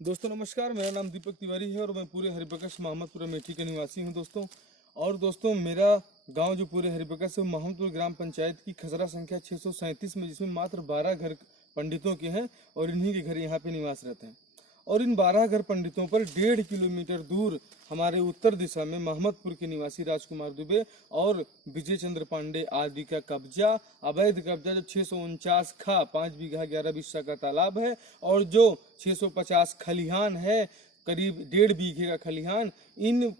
दोस्तों नमस्कार, मेरा नाम दीपक तिवारी है और मैं पूरे हरिबकस मोहम्मदपुर अमेठी का निवासी हूं दोस्तों। और दोस्तों मेरा गांव जो पूरे हरिबकस है मोहम्मदपुर ग्राम पंचायत की खसरा संख्या 637 में, जिसमें मात्र 12 घर पंडितों के हैं और इन्हीं के घर यहाँ पे निवास रहते हैं। और इन 12 घर पंडितों पर 1.5 किलोमीटर दूर हमारे उत्तर दिशा में मोहम्मदपुर के निवासी राजकुमार दुबे और विजय चंद्र पांडे आदि का कब्जा, अवैध कब्जा, जो 649 खा 5 बीघा 11 बिस्सा का तालाब है और जो 650 खलिहान है, करीब 1.5 बीघे का खलिहान, इन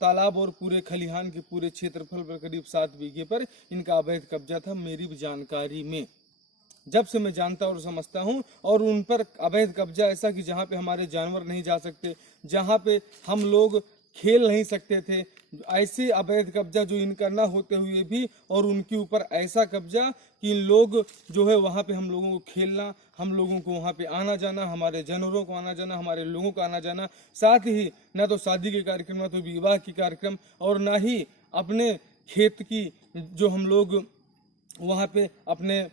तालाब और पूरे खलिहान के पूरे क्षेत्रफल पर करीब 7 बीघे पर इनका अवैध कब्जा था मेरी जानकारी में। जब से मैं जानता और समझता हूँ, और उन पर अवैध कब्जा ऐसा कि जहाँ पे हमारे जानवर नहीं जा सकते, जहाँ पे हम लोग खेल नहीं सकते थे, ऐसे अवैध कब्जा जो इनका न होते हुए भी, और उनके ऊपर ऐसा कब्जा कि इन लोग जो है वहाँ पे हम लोगों को खेलना, हम लोगों को वहाँ पे आना जाना, हमारे जानवरों को आना जाना, हमारे लोगों को आना जाना, साथ ही न तो शादी के कार्यक्रम, न तो विवाह के कार्यक्रम, और न ही अपने खेत की जो हम लोग वहाँ पे अपने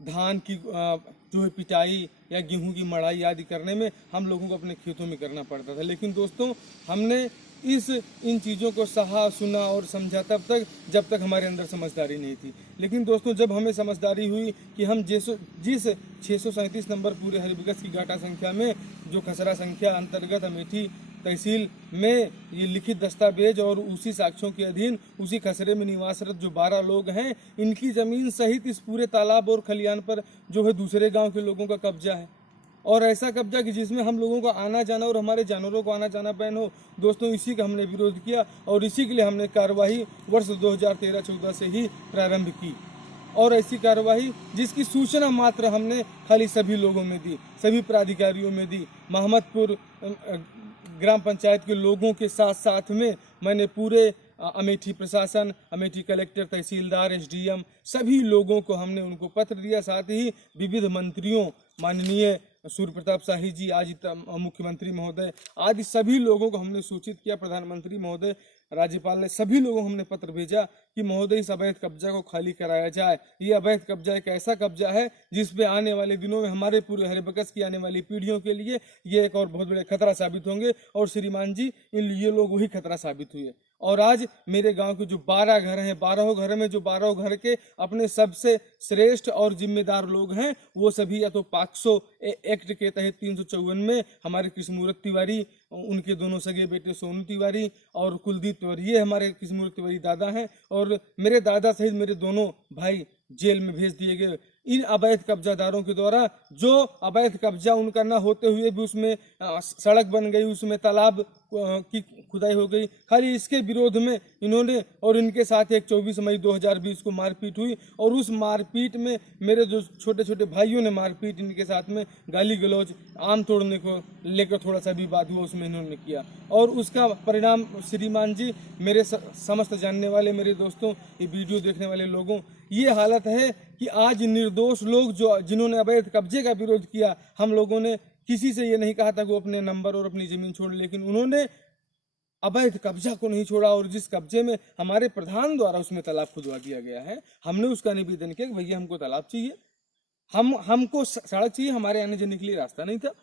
धान की जो है पिटाई या गेहूं की मड़ाई आदि करने में हम लोगों को अपने खेतों में करना पड़ता था। लेकिन दोस्तों हमने इन चीज़ों को सहा, सुना और समझा तब तक जब तक हमारे अंदर समझदारी नहीं थी। लेकिन दोस्तों जब हमें समझदारी हुई कि हम जिस 637 नंबर पूरे हरिबकस की गाटा संख्या में, जो खसरा संख्या अंतर्गत अमेठी तहसील में ये लिखित दस्तावेज और उसी साक्ष्यों के अधीन उसी खसरे में निवासरत जो 12 लोग हैं, इनकी जमीन सहित इस पूरे तालाब और खलियान पर जो है दूसरे गांव के लोगों का कब्जा है, और ऐसा कब्जा कि जिसमें हम लोगों को आना जाना और हमारे जानवरों को आना जाना बैन हो। दोस्तों इसी का हमने विरोध किया और इसी के लिए हमने कार्रवाई वर्ष 2013-14 से ही प्रारंभ की। और ऐसी कार्रवाई जिसकी सूचना मात्र हमने खाली सभी लोगों में दी, सभी प्राधिकारियों में दी, मोहम्मदपुर ग्राम पंचायत के लोगों के साथ साथ में मैंने पूरे अमेठी प्रशासन, अमेठी कलेक्टर, तहसीलदार, एसडीएम, सभी लोगों को हमने उनको पत्र दिया। साथ ही विविध मंत्रियों, माननीय सूर्य प्रताप शाही जी, आज मुख्यमंत्री महोदय आदि सभी लोगों को हमने सूचित किया, प्रधानमंत्री महोदय, राज्यपाल ने, सभी लोगों को हमने पत्र भेजा कि महोदय इस अवैध कब्जा को खाली कराया जाए। ये अवैध कब्जा एक ऐसा कब्जा है जिस पे आने वाले दिनों में हमारे पूरे हरिबकस की आने वाली पीढ़ियों के लिए ये एक और बहुत बड़े खतरा साबित होंगे। और श्रीमान जी ये लोग वही खतरा साबित हुए। और आज मेरे गांव के जो 12 घर हैं, 12 घर में जो 12 घर के अपने सबसे श्रेष्ठ और जिम्मेदार लोग हैं, वो सभी या तो पॉक्सो एक्ट के तहत 354 में हमारे कृष्णमूर्ति तिवारी, उनके दोनों सगे बेटे सोनू तिवारी और कुलदीप तिवारी, ये हमारे कृष्णमूर्ति तिवारी दादा हैं, और मेरे दादा सहित मेरे दोनों भाई जेल में भेज दिए गए इन अवैध कब्जादारों के द्वारा। जो अवैध कब्जा उनका न होते हुए भी उसमें सड़क बन गई, उसमें तालाब की खुदाई हो गई, खाली इसके विरोध में इन्होंने और इनके साथ एक 24 मई 2020 को मारपीट हुई। और उस मारपीट में मेरे जो छोटे छोटे भाइयों ने मारपीट इनके साथ में गाली गलौज, आम तोड़ने को लेकर थोड़ा सा विवाद हुआ, उसमें इन्होंने किया। और उसका परिणाम श्रीमान जी, मेरे समस्त जानने वाले मेरे दोस्तों, ये वीडियो देखने वाले लोगों, ये हालत है कि आज निर्दोष लोग जो जिन्होंने अवैध कब्जे का विरोध किया, हम लोगों ने किसी से ये नहीं कहा था कि वो अपने नंबर और अपनी जमीन छोड़, लेकिन उन्होंने अवैध कब्जा को नहीं छोड़ा। और जिस कब्जे में हमारे प्रधान द्वारा उसमें तालाब खुदवा दिया गया है, हमने उसका निवेदन किया कि भैया हमको तालाब चाहिए, हमको सड़क चाहिए, हमारे आने जाने के लिए रास्ता नहीं था।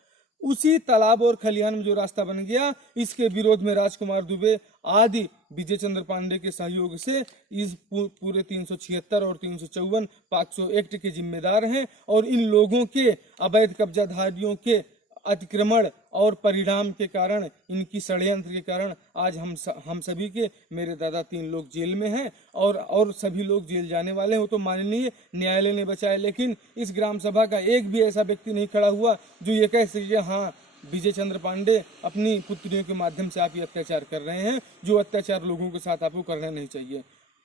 उसी तालाब और खलिहान में जो रास्ता बन गया, इसके विरोध में राजकुमार दुबे आदि विजय चंद्र पांडे के सहयोग से इस पूरे 376 और 354 पॉक्सो एक्ट के जिम्मेदार हैं। और इन लोगों के अवैध कब्जाधारियों के अतिक्रमण और परिणाम के कारण, इनकी षड्यंत्र के कारण आज हम सभी के, मेरे दादा 3 लोग जेल में हैं और सभी लोग जेल जाने वाले हो। तो माननीय न्यायालय ने बचाया, लेकिन इस ग्राम सभा का एक भी ऐसा व्यक्ति नहीं खड़ा हुआ जो ये कह सके हाँ विजय चंद्र पांडे अपनी पुत्रियों के माध्यम से आप ये अत्याचार कर रहे हैं, जो अत्याचार लोगों के साथ आपको करना नहीं चाहिए।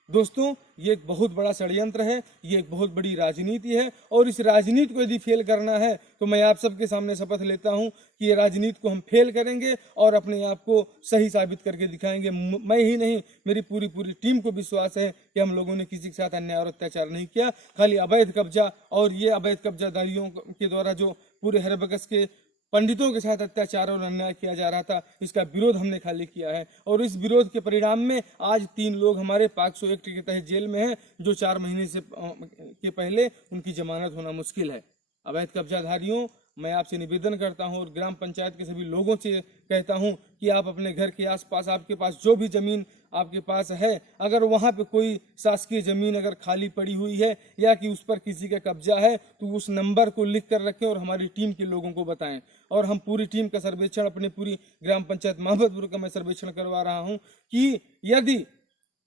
दोस्तों ये एक बहुत बड़ा षड्यंत्र है, ये एक बहुत बड़ी राजनीति है, और इस राजनीति को यदि फेल करना है तो मैं आप सबके सामने शपथ लेता हूं कि ये राजनीति को हम फेल करेंगे और अपने आप को सही साबित करके दिखाएंगे। मैं ही नहीं, मेरी पूरी टीम को विश्वास है कि हम लोगों ने किसी के साथ अन्याय और अत्याचार नहीं किया। खाली अवैध कब्जा और ये अवैध कब्जादारियों के द्वारा जो पूरे हरिबकस के पंडितों के साथ अत्याचार और अन्याय किया जा रहा था, इसका विरोध हमने खाली किया है। और इस विरोध के परिणाम में आज 3 लोग हमारे पॉक्सो एक्ट के तहत जेल में हैं, जो 4 महीने से के पहले उनकी जमानत होना मुश्किल है। अवैध कब्जाधारियों, मैं आपसे निवेदन करता हूं और ग्राम पंचायत के सभी लोगों से कहता हूं कि आप अपने घर के आसपास, आपके पास जो भी जमीन आपके पास है, अगर वहां पे कोई शासकीय जमीन अगर खाली पड़ी हुई है या कि उस पर किसी का कब्जा है, तो उस नंबर को लिख कर रखें और हमारी टीम के लोगों को बताएं। और हम पूरी टीम का सर्वेक्षण, अपने पूरी ग्राम पंचायत मोहम्मदपुर का मैं सर्वेक्षण करवा रहा हूं कि यदि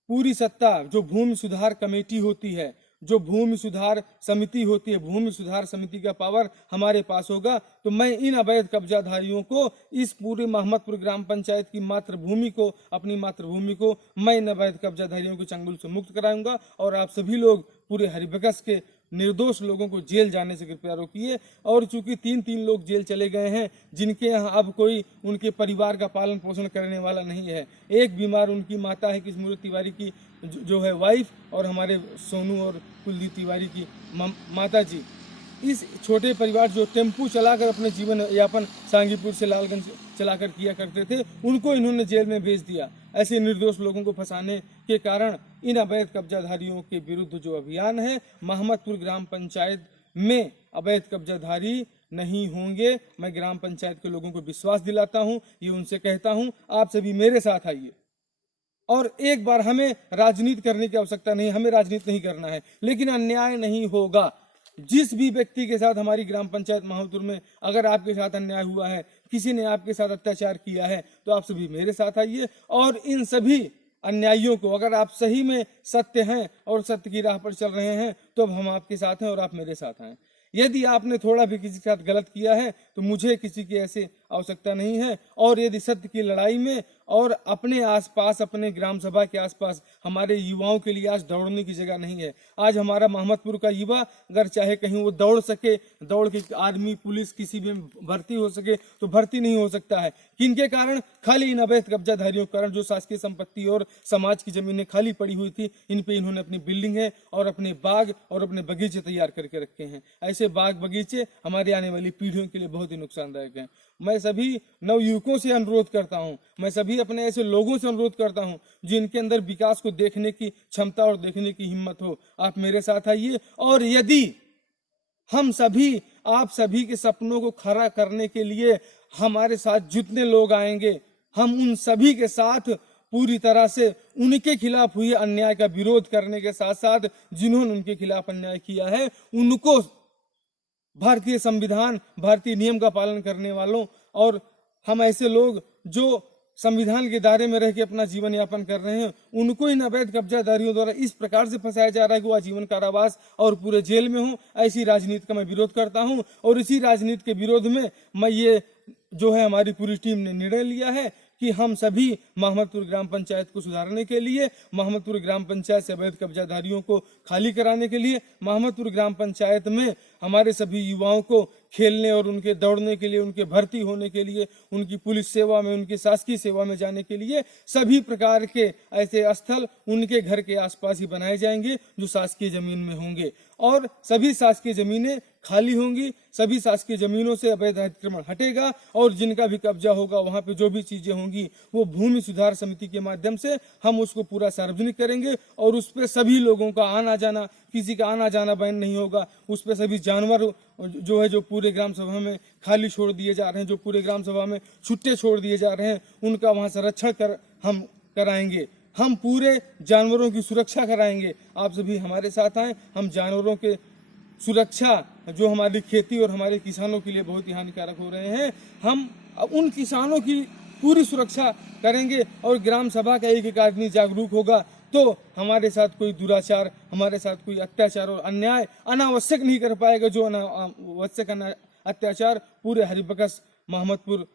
पूरी सत्ता जो भूमि सुधार कमेटी होती है, जो भूमि सुधार समिति होती है, भूमि सुधार समिति का पावर हमारे पास होगा, तो मैं इन अवैध कब्जाधारियों को, इस पूरे मोहम्मदपुर ग्राम पंचायत की मातृभूमि को, अपनी मातृभूमि को मैं इन अवैध कब्जाधारियों के चंगुल से मुक्त कराऊंगा। और आप सभी लोग पूरे हरिबकस के निर्दोष लोगों को जेल जाने से कृपया रोकिए। और चूंकि 3 लोग जेल चले गए हैं, जिनके यहाँ अब कोई उनके परिवार का पालन पोषण करने वाला नहीं है, एक बीमार उनकी माता है किस्मत तिवारी की जो है वाइफ, और हमारे सोनू और कुलदीप तिवारी की माता जी, इस छोटे परिवार जो टेम्पू चलाकर अपने जीवन यापन सांगीपुर से लालगंज चलाकर किया करते थे, उनको इन्होंने जेल में भेज दिया। ऐसे निर्दोष लोगों को फंसाने के कारण इन अवैध कब्जाधारियों के विरुद्ध जो अभियान है, मोहम्मदपुर ग्राम पंचायत में अवैध कब्जाधारी नहीं होंगे। मैं ग्राम पंचायत के लोगों को विश्वास दिलाता हूं, ये उनसे कहता हूं, आप सभी मेरे साथ आइए। और एक बार, हमें राजनीति करने की आवश्यकता नहीं, हमें राजनीति नहीं करना है, लेकिन अन्याय नहीं होगा। जिस भी व्यक्ति के साथ हमारी ग्राम पंचायत मोहम्मदपुर में अगर आपके साथ अन्याय हुआ है, किसी ने आपके साथ अत्याचार किया है, तो आप सभी मेरे साथ आइए। और इन सभी अन्यायियों को, अगर आप सही में सत्य हैं और सत्य की राह पर चल रहे हैं, तो अब हम आपके साथ हैं और आप मेरे साथ हैं। यदि आपने थोड़ा भी किसी के साथ गलत किया है, तो मुझे किसी की ऐसी आवश्यकता नहीं है। और यदि सत्य की लड़ाई में और अपने आसपास, अपने ग्राम सभा के आसपास हमारे युवाओं के लिए आज दौड़ने की जगह नहीं है। आज हमारा मोहम्मदपुर का युवा अगर चाहे कहीं वो दौड़ सके, दौड़ के आर्मी पुलिस किसी में भर्ती हो सके, तो भर्ती नहीं हो सकता है। किनके कारण? खाली इन अवैध कब्जाधारियों के कारण। जो शासकीय संपत्ति और समाज की जमीनें खाली पड़ी हुई थी, इन पे इन्होंने अपनी बिल्डिंग है और अपने बाग और अपने बगीचे तैयार करके रखे हैं। ऐसे बाग बगीचे हमारी आने वाली पीढ़ियों के लिए बहुत ही नुकसानदायक हैं। मैं सभी नवयुवकों से अनुरोध करता हूं, मैं सभी अपने ऐसे लोगों से अनुरोध करता हूं जिनके अंदर विकास को देखने की क्षमता और देखने की हिम्मत हो, आप मेरे साथ आइए। और यदि हम सभी, आप सभी के सपनों को खरा करने के लिए हमारे साथ जितने लोग आएंगे, हम उन सभी के साथ पूरी तरह से उनके खिलाफ हुए अन्याय का विरोध करने के साथ साथ जिन्होंने उनके खिलाफ अन्याय किया है, उनको भारतीय संविधान, भारतीय नियम का पालन करने वालों, और हम ऐसे लोग जो संविधान के दायरे में रह के अपना जीवन यापन कर रहे हैं, उनको इन अवैध कब्जाधारियों द्वारा इस प्रकार से फंसाया जा रहा है कि वो आजीवन कारावास और पूरे जेल में हो। ऐसी राजनीति का मैं विरोध करता हूं। और इसी राजनीति के विरोध में मैं ये जो है, हमारी पूरी टीम ने निर्णय लिया है कि हम सभी मोहम्मदपुर ग्राम पंचायत को सुधारने के लिए, मोहम्मदपुर ग्राम पंचायत से अवैध कब्जाधारियों को खाली कराने के लिए, मोहम्मदपुर ग्राम पंचायत में हमारे सभी युवाओं को खेलने और उनके दौड़ने के लिए, उनके भर्ती होने के लिए, उनकी पुलिस सेवा में, उनकी शासकीय सेवा में जाने के लिए सभी प्रकार के ऐसे स्थल उनके घर के आसपास ही बनाए जाएंगे जो शासकीय जमीन में होंगे। और सभी शासकीय जमीनें खाली होंगी, सभी शासकीय जमीनों से अवैध अतिक्रमण हटेगा, और जिनका भी कब्जा होगा वहां पे जो भी चीजें होंगी वो भूमि सुधार समिति के माध्यम से हम उसको पूरा सार्वजनिक करेंगे। और उस पे सभी लोगों का आना जाना, किसी का आना जाना बैन नहीं होगा। उस पे सभी जानवर जो है, जो पूरे ग्राम सभा में खाली छोड़ दिए जा रहे हैं, जो पूरे ग्राम सभा में छुट्टे छोड़ दिए जा रहे हैं, उनका वहां संरक्षण हम कराएंगे। हम पूरे जानवरों की सुरक्षा कराएंगे। आप सभी हमारे साथ आए। हम जानवरों के सुरक्षा, जो हमारी खेती और हमारे किसानों के लिए बहुत ही हानिकारक हो रहे हैं, हम उन किसानों की पूरी सुरक्षा करेंगे। और ग्राम सभा का एक आदमी जागरूक होगा तो हमारे साथ कोई दुराचार, हमारे साथ कोई अत्याचार और अन्याय अनावश्यक नहीं कर पाएगा। जो अनावश्यक अत्याचार पूरे हरिबकस मोहम्मदपुर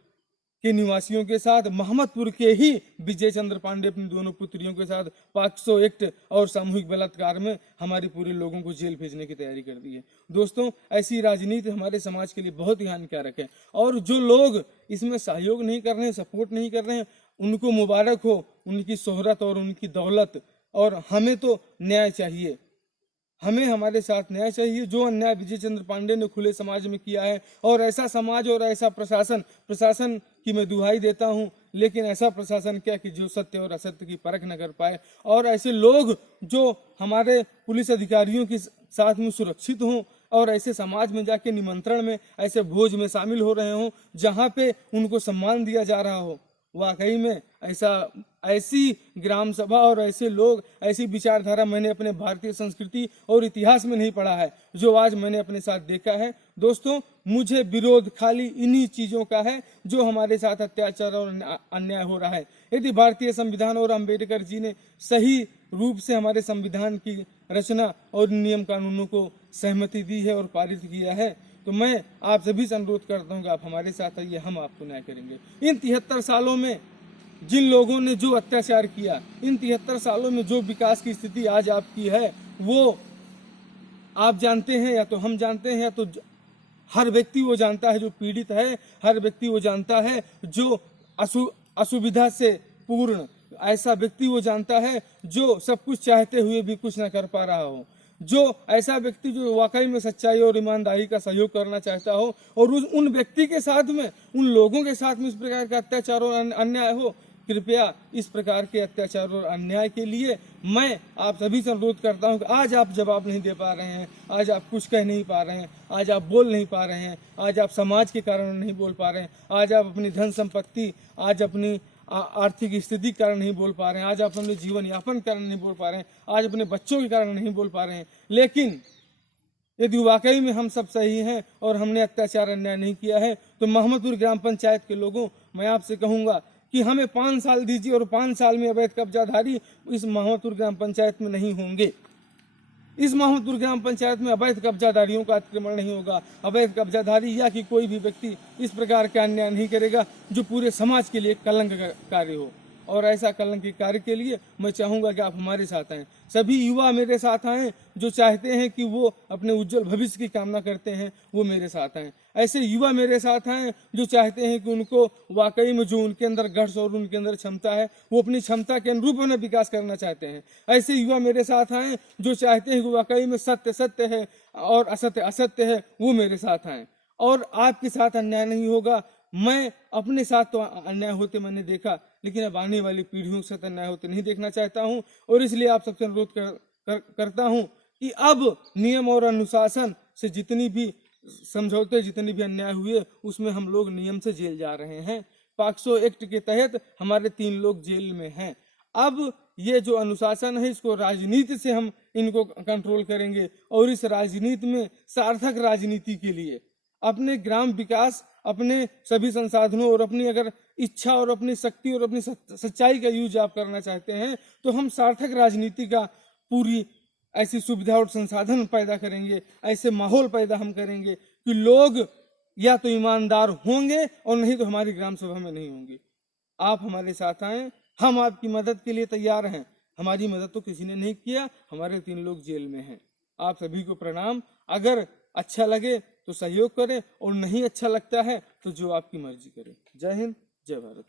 के निवासियों के साथ, मोहम्मदपुर के ही विजय चंद्र पांडे अपनी दोनों पुत्रियों के साथ पॉक्सो एक्ट और सामूहिक बलात्कार में हमारे पूरे लोगों को जेल भेजने की तैयारी कर दी है। दोस्तों, ऐसी राजनीति हमारे समाज के लिए बहुत ही हानिकारक है। और जो लोग इसमें सहयोग नहीं कर रहे हैं, सपोर्ट नहीं कर रहे हैं, उनको मुबारक हो, उनकी शोहरत और उनकी दौलत। और हमें तो न्याय चाहिए, हमें हमारे साथ न्याय चाहिए। जो अन्याय विजय चंद्र पांडे ने खुले समाज में किया है, और ऐसा समाज और ऐसा प्रशासन की मैं दुहाई देता हूं, लेकिन ऐसा प्रशासन क्या कि जो सत्य और असत्य की परख न कर पाए। और ऐसे लोग जो हमारे पुलिस अधिकारियों के साथ में सुरक्षित हों, और ऐसे समाज में जाके निमंत्रण में, ऐसे भोज में शामिल हो रहे हों जहाँ पे उनको सम्मान दिया जा रहा हो। वाकई में ऐसी ग्राम सभा और ऐसे लोग, ऐसी विचारधारा मैंने अपने भारतीय संस्कृति और इतिहास में नहीं पढ़ा है जो आज मैंने अपने साथ देखा है। दोस्तों, मुझे विरोध खाली इन्हीं चीजों का है जो हमारे साथ अत्याचार और अन्याय हो रहा है। यदि भारतीय संविधान और अम्बेडकर जी ने सही रूप से हमारे संविधान की रचना और नियम कानूनों को सहमति दी है और पारित किया है, तो मैं आप सभी से अनुरोध करता हूँ कि आप हमारे साथ आइए, हम आपको न्याय करेंगे। इन 73 सालों में जिन लोगों ने जो अत्याचार किया, इन 73 सालों में जो विकास की स्थिति आज आपकी है, वो आप जानते हैं या तो हम जानते हैं, या तो हर व्यक्ति वो जानता है जो पीड़ित है, हर व्यक्ति वो जानता है जो असुविधा से पूर्ण, ऐसा व्यक्ति वो जानता है जो सब कुछ चाहते हुए भी कुछ न कर पा रहा हो, जो ऐसा व्यक्ति जो वाकई में सच्चाई और ईमानदारी का सहयोग करना चाहता हो, और उन व्यक्ति के साथ में, उन लोगों के साथ में इस प्रकार का अत्याचार और अन्याय हो। कृपया इस प्रकार के अत्याचार और अन्याय के लिए मैं आप सभी से अनुरोध करता हूं कि आज आप जवाब नहीं दे पा रहे हैं, आज आप कुछ कह नहीं पा रहे हैं, आज आप बोल नहीं पा रहे हैं, आज आप समाज के कारण नहीं बोल पा रहे हैं, आज आप अपनी धन संपत्ति, आज अपनी आर्थिक स्थिति के कारण नहीं बोल पा रहे हैं, आज आप अपने जीवन यापन के कारण नहीं बोल पा रहे हैं, आज अपने बच्चों के कारण नहीं बोल पा रहे हैं। लेकिन यदि वाकई में हम सब सही हैं और हमने अत्याचार अन्याय नहीं किया है, तो मोहम्मदपुर ग्राम पंचायत के लोगों, मैं आपसे कहूंगा कि हमें 5 साल दीजिए और 5 साल में अवैध कब्जाधारी इस मोहम्मदपुर ग्राम पंचायत में नहीं होंगे। इस मोहम्मदपुर ग्राम पंचायत में अवैध कब्जाधारियों का अतिक्रमण नहीं होगा। अवैध कब्जाधारी या कि कोई भी व्यक्ति इस प्रकार का अन्याय नहीं करेगा जो पूरे समाज के लिए कलंक का कार्य हो। और ऐसा कलंक के कार्य के लिए मैं चाहूंगा कि आप हमारे साथ आएं, सभी युवा मेरे साथ आएं जो चाहते हैं कि वो अपने उज्जवल भविष्य की कामना करते हैं, वो मेरे साथ आएं। ऐसे युवा मेरे साथ आएं जो चाहते हैं कि उनको वाकई में जो उनके अंदर गट्स और उनके अंदर क्षमता है, वो अपनी क्षमता के अनुरूप अपना विकास करना चाहते हैं। ऐसे युवा मेरे साथ आएं जो चाहते हैं कि वाकई में सत्य सत्य है और असत्य असत्य है, वो मेरे साथ आएं। और आपके साथ अन्याय नहीं होगा। मैं अपने साथ तो अन्याय होते मैंने देखा, लेकिन अब आने वाली पीढ़ियों के साथ अन्याय होते नहीं देखना चाहता हूं। और इसलिए आप सबसे अनुरोध करता हूं कि अब नियम और अनुशासन से जितनी भी समझौते, जितने भी अन्याय हुए, उसमें हम लोग नियम से जेल जा रहे हैं। पॉक्सो एक्ट के तहत हमारे 3 लोग जेल में हैं। अब ये जो अनुशासन है, इसको राजनीति से हम इनको कंट्रोल करेंगे, और इस राजनीति में सार्थक राजनीति के लिए अपने ग्राम विकास, अपने सभी संसाधनों और अपनी अगर इच्छा और अपनी शक्ति और अपनी सच्चाई का यूज आप करना चाहते हैं, तो हम सार्थक राजनीति का पूरी ऐसी सुविधा और संसाधन पैदा करेंगे, ऐसे माहौल पैदा हम करेंगे कि लोग या तो ईमानदार होंगे और नहीं तो हमारी ग्राम सभा में नहीं होंगे। आप हमारे साथ आएं, हम आपकी मदद के लिए तैयार हैं। हमारी मदद तो किसी ने नहीं किया, हमारे 3 लोग जेल में हैं। आप सभी को प्रणाम। अगर अच्छा लगे तो सहयोग करें, और नहीं अच्छा लगता है तो जो आपकी मर्जी करें। जय हिंद, जय भारत।